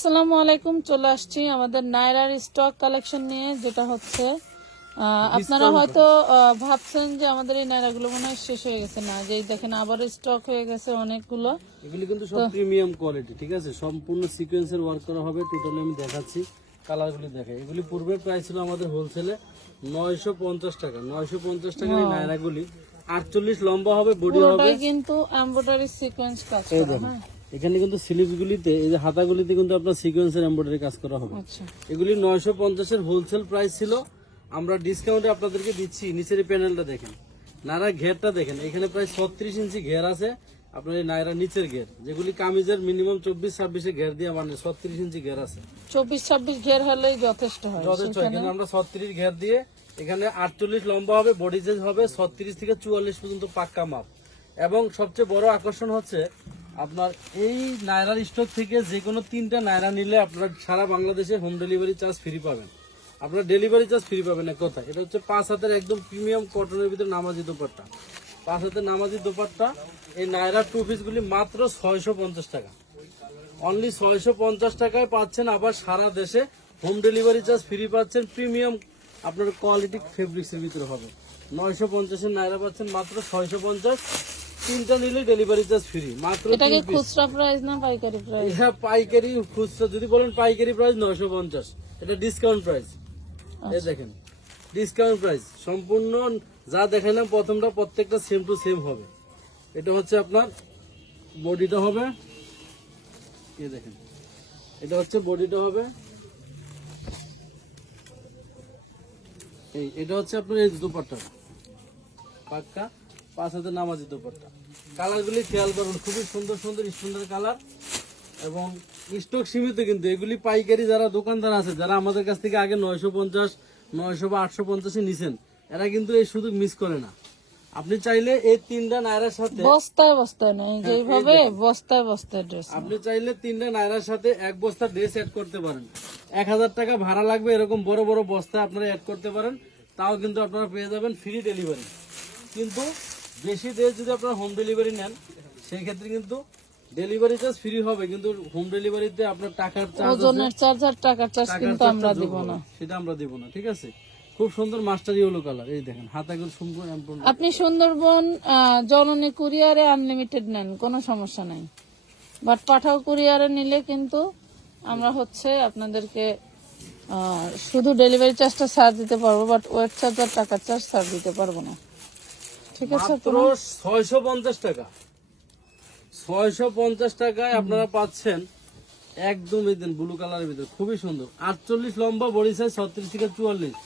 আসসালামু আলাইকুম চলে আসছি আমাদের নাইরার স্টক কালেকশন নিয়ে যেটা হচ্ছে আপনারা হয়তো ভাবছেন যে আমাদের এই নাইরাগুলো মনে হয় শেষ হয়ে গেছে। না যে দেখেন আবার স্টক হয়ে গেছে অনেকগুলো। এগুলি কিন্তু সব প্রিমিয়াম কোয়ালিটি ঠিক আছে? সম্পূর্ণ সিকোয়েন্সের ওয়ার্ক করা হবে টোটালি আমি দেখাচ্ছি কালারগুলি দেখাই এগুলি পূর্বে প্রাইস ছিল আমাদের হোলসেলে নয়শো পঞ্চাশ টাকা। নয়শো পঞ্চাশ টাকার এই নায়রাগুলি আটচল্লিশ লম্বা হবে বডি হবে। কিন্তু এমব্রয়ডারি সিকোয়েন্স কাজ করা হ্যাঁ। এখানে কিন্তু স্লিপস গুলিতে এই যে হাতাগুলিতে কিন্তু আপনার সিকোয়েন্সের এমব্রয়ডারি কাজ করা হবে। আচ্ছা। এগুলি নয়শো পঞ্চাশের হোলসেল প্রাইস ছিল। আমরা ডিসকাউন্টে আপনাদেরকে দিচ্ছি। নিচের প্যানেলটা দেখেন। নারা ঘেরটা দেখেন। এখানে প্রায় ছত্রিশ ইঞ্চি ঘের আছে। আপনার এই নায়রা নিচের ঘের। যেগুলি কামিজের মিনিমাম চব্বিশ ছাব্বিশে ঘের দিয়ে মানে ছত্রিশ ইঞ্চি ঘের আছে। চব্বিশ ছাব্বিশ ঘের হলেই যথেষ্ট হয়। যথেষ্ট। এখানে আমরা ছত্রিশ ঘের দিয়ে এখানে আটচল্লিশ লম্বা হবে বডি সাইজ হবে ছত্রিশ থেকে চুয়াল্লিশ পর্যন্ত পাক্কা মাপ। এবং সবচেয়ে বড় আকর্ষণ হচ্ছে আপনার এই নায়রার স্টক থেকে যে কোনো তিনটা নায়রা নিলে আপনারা সারা বাংলাদেশে হোম ডেলিভারি চার্জ ফ্রি পাবেন। আপনার ডেলিভারি চার্জ ফ্রি পাবেন, এক কথা এটা হচ্ছে পাঁচ হাতের একদম প্রিমিয়াম কটনের ভিতরে নামাজি দোপাট্টা। পাঁচ হাতের নামাজি দোপাট্টা, এই নায়রার টু পিসগুলি মাত্র ছয়শো পঞ্চাশ টাকা। অনলি ছয়শো পঞ্চাশ টাকায় পাচ্ছেন আবার সারা দেশে হোম ডেলিভারি চার্জ ফ্রি পাচ্ছেন প্রিমিয়াম আপনার কোয়ালিটি ফেব্রিক্স এর ভিতরে হবে। নয়শো পঞ্চাশের নাইরা পাচ্ছেন মাত্র ছয়শো পঞ্চাশ। তিনটা নিলে ডেলিভারি চার্জ ফ্রি মাত্র এটা কি খুচরা প্রাইস না পাইকারি প্রাইস এটা পাইকারি খুচরা যদি বলেন পাইকারি প্রাইস নয়শো পঞ্চাশ। এটা ডিসকাউন্ট প্রাইস এই দেখেন ডিসকাউন্ট প্রাইস সম্পূর্ণ যা দেখাইলাম প্রথমটা প্রত্যেকটা সেম টু সেম হবে। এটা হচ্ছে আপনার বডিটা হবে এই দেখেন। এটা হচ্ছে বডিটা হবে। এই এটা হচ্ছে আপনার এই দুপাট্টা। পাক্কা পাঁচ হাতে নামাজি দুপাট্টা। কালারগুলি খেয়াল করুন খুবই সুন্দর সুন্দর সুন্দর কালার এবং স্টক সীমিত কিন্তু। এগুলি পাইকারি যারা দোকানদার আছে যারা আমাদের কাছ থেকে আগে নয়শো পঞ্চাশ নয়শো বা আটশো পঞ্চাশে নিছেন এরা কিন্তু এই সুযোগ মিস করে না। আপনি চাইলে এই তিনটা নায়রার সাথে বস্তায় বস্তায় নেই হ্যাঁ, যেভাবে বস্তায় বস্তায় ড্রেস আপনি চাইলে তিনটা নায়রার সাথে এক বস্তা ড্রেস অ্যাড করতে পারেন। এক হাজার টাকা ভাড়া লাগবে এরকম বড় বড় বস্তা আপনারা অ্যাড করতে পারেন। তাও কিন্তু আপনারা পেয়ে যাবেন ফ্রি ডেলিভারি কিন্তু বেশি ড্রেস যদি আপনারা হোম ডেলিভারি নেন সেই ক্ষেত্রে কিন্তু ডেলিভারি চার্জ ফ্রি হবে কিন্তু হোম ডেলিভারিতে আপনার টাকার চার্জ ওজনের চার্জ আর টাকার চার্জ কিন্তু আমরা দিব না। সেটা আমরা দিব না ঠিক আছে? খুব সুন্দর মাস্টার ইয়েলো কালার এই দেখেন হাতাগুলো সম্পূর্ণ সম্পূর্ণ- আপনি সুন্দরবন জননী কুরিয়ারে আনলিমিটেড নেন কোনো সমস্যা নাই। বাট পাঠাও কুরিয়ারে নিলে কিন্তু আমরা হচ্ছে আপনাদেরকে শুধু ডেলিভারি চার্জটা ছাড় দিতে পারব বাট ওয়েট চার্জ আর টাকার চার্জ ছাড় দিতে পারব না। ঠিক আছে মাত্র টাকা। টাকায় আপনারা পাচ্ছেন একদম এই দেন ব্লু কালারের ভিতরে খুবই সুন্দর। আটচল্লিশ লম্বা বডি সাইজ ছত্রিশ থেকে চুয়াল্লিশ।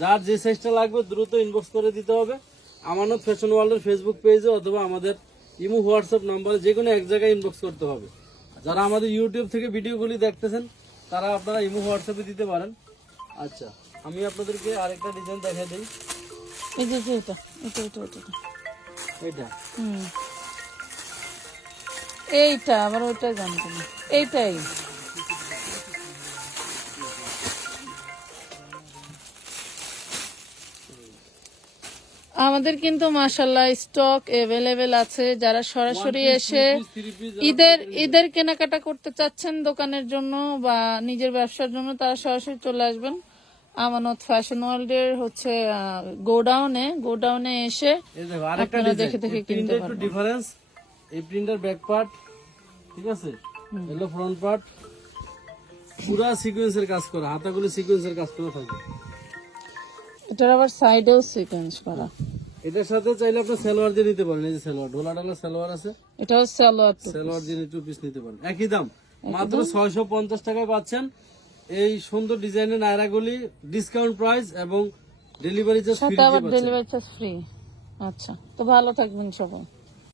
যার যে সাইজটা লাগবে দ্রুত ইনবক্স করে দিতে হবে। আমানত ফ্যাশন ওয়ার্ল্ডের ফেসবুক পেজে অথবা আমাদের ইমো হোয়াটসঅ্যাপ নাম্বারে যে কোনো এক জায়গায় ইনবক্স করতে হবে। যারা আমাদের ইউটিউব থেকে ভিডিওগুলি দেখতেছেন তারা আপনারা ইমো হোয়াটসঅ্যাপে দিতে পারেন। আচ্ছা আমি আপনাদেরকে আরেকটা ডিজাইন দেখা দিই। এই যে যে এটা এটা এটা এটা এটা। এটা হুম। এইটা আবার ওইটা জানতো না এইটাই। আমাদের কিন্তু মাশাল্লাহ স্টক এভেলেবেল আছে। যারা সরাসরি এসে ঈদের ঈদের কেনাকাটা করতে চাচ্ছেন দোকানের জন্য বা নিজের ব্যবসার জন্য তারা সরাসরি চলে আসবেন। আমানত ফ্যাশন ওয়ার্ল্ডের হচ্ছে গোডাউনে গোডাউনে এসে আপনারা দেখে দেখে কিনতে একটু ডিফারেন্স এই প্রিন্টার ব্যাক পার্ট ঠিক আছে? ফ্রন্ট পার্ট পুরা সিকোয়েন্সের কাজ করা হাতাগুলি সিকোয়েন্সের কাজ করা থাকে এটার আবার সাইডেও সিকোয়েন্স করা। এটার সাথে চাইলে আপনি সালোয়ার দিয়ে নিতে পারেন এই যে সালোয়ার ঢোলা ঢালা সালোয়ার আছে। এটাও সালোয়ার সালোয়ার দিয়ে টু পিস নিতে পারেন। একই দাম। মাত্র ছয়শো পঞ্চাশ টাকায় পাচ্ছেন। এই সুন্দর ডিজাইনের নায়রাগুলি ডিসকাউন্ট প্রাইস এবং delivery charge free delivery charge free আচ্ছা তো ভালো থাকবেন সবাই।